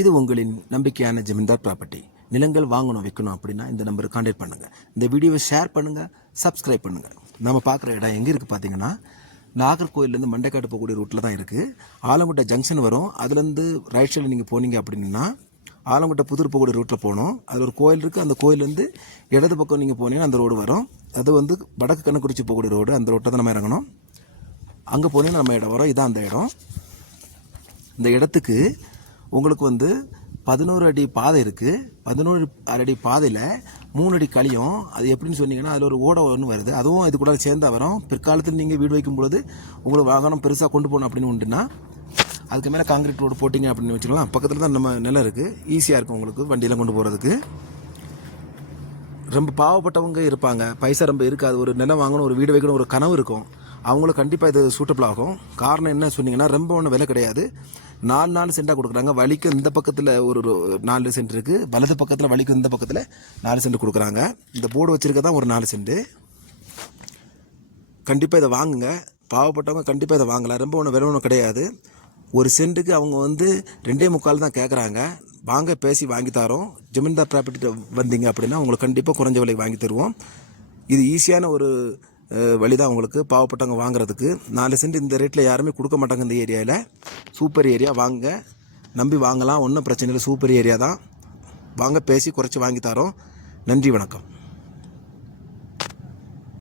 இது உங்களின் நம்பிக்கையான ஜமீன்தார் ப்ராப்பர்ட்டி. நிலங்கள் வாங்கணும் விற்கணும் அப்படின்னா இந்த நம்பருக்கு கான்டாக்ட் பண்ணுங்கள். இந்த வீடியோவை ஷேர் பண்ணுங்கள், சப்ஸ்கிரைப் பண்ணுங்கள். நம்ம பார்க்குற இடம் எங்கே இருக்குது பார்த்தீங்கன்னா, நாகர்கோயிலேருந்து மண்டைக்காட்டு போகக்கூடிய ரூட்டில் தான் இருக்குது. ஆலங்குட்டை ஜங்ஷன் வரும். அதுலேருந்து ரைட் சைடில் நீங்கள் போனீங்க அப்படின்னா ஆலங்குட்டை புதூர் போகக்கூடிய ரூட்டில் போகணும். அதில் ஒரு கோயில் இருக்குது. அந்த கோயிலேருந்து இடது பக்கம் நீங்கள் போனீங்கன்னா அந்த ரோடு வரும். அது வந்து வடக்கு கண்ணக்குறிச்சி போகக்கூடிய ரோடு. அந்த ரோட்டை தான் நம்ம இறங்கணும். அங்கே போனீங்கன்னா நம்ம இடம் வரும். இதான் அந்த இடம். இந்த இடத்துக்கு உங்களுக்கு வந்து 11 அடி பாதை இருக்குது. 11 அடி பாதையில் 3 அடி களியும். அது எப்படின்னு சொன்னீங்கன்னா அதில் ஒரு ஓடை ஒன்று வருது. அதுவும் இது கூட சேர்ந்தா வரும். பிற்காலத்தில் நீங்கள் வீடு வைக்கும்பொழுது உங்களுக்கு வாகனம் பெருசாக கொண்டு போகணும் அப்படின்னு உண்டுன்னா அதுக்கு மேலே காங்கிரீட் ரோடு போட்டிங்க அப்படின்னு வச்சுக்கலாம். பக்கத்தில் தான் நம்ம நிலம் இருக்குது. ஈஸியாக இருக்கும் உங்களுக்கு வண்டியெல்லாம் கொண்டு போகிறதுக்கு. ரொம்ப பாவப்பட்டவங்க இருப்பாங்க, பைசா ரொம்ப இருக்காது, ஒரு நிலம் வாங்கணும், ஒரு வீடு வைக்கணும், ஒரு கனவு இருக்கும். அவங்களுக்கு கண்டிப்பாக இது சூட்டபிள் ஆகும். காரணம் என்ன சொன்னீங்கன்னா, ரொம்ப ஒன்றும் விலை கிடையாது. 4 சென்ட்டாக கொடுக்குறாங்க. வலிக்கு இந்த பக்கத்தில் ஒரு 4 சென்ட் இருக்குது. வலது பக்கத்தில் வலிக்கு இந்த பக்கத்தில் 4 சென்ட் கொடுக்குறாங்க. இந்த போர்டு வச்சுருக்க தான் ஒரு 4 சென்ட்டு. கண்டிப்பாக இதை வாங்குங்க. பாவப்பட்டவங்க கண்டிப்பாக இதை வாங்கலாம். ரொம்ப ஒன்றும் விலை ஒன்றும் கிடையாது. ஒரு சென்ட்டுக்கு அவங்க வந்து 2.25 தான் கேட்குறாங்க. வாங்க பேசி வாங்கி தரோம். ஜமீன்தார் ப்ராப்பர்ட்டி வந்தீங்க அப்படின்னா உங்களுக்கு கண்டிப்பாக குறைஞ்ச விலைக்கு வாங்கி தருவோம். இது ஈஸியான ஒரு வழி தான் உங்களுக்கு பாவப்பட்டவங்க வாங்குறதுக்கு. 4 சென்ட் இந்த ரேட்டில் யாருமே கொடுக்க மாட்டாங்க இந்த ஏரியாவில். சூப்பர் ஏரியா, வாங்க நம்பி வாங்கலாம், ஒன்றும் பிரச்சனை இல்லை. சூப்பர் ஏரியா தான். வாங்க பேசி குறைச்சி வாங்கி தரோம். நன்றி, வணக்கம்.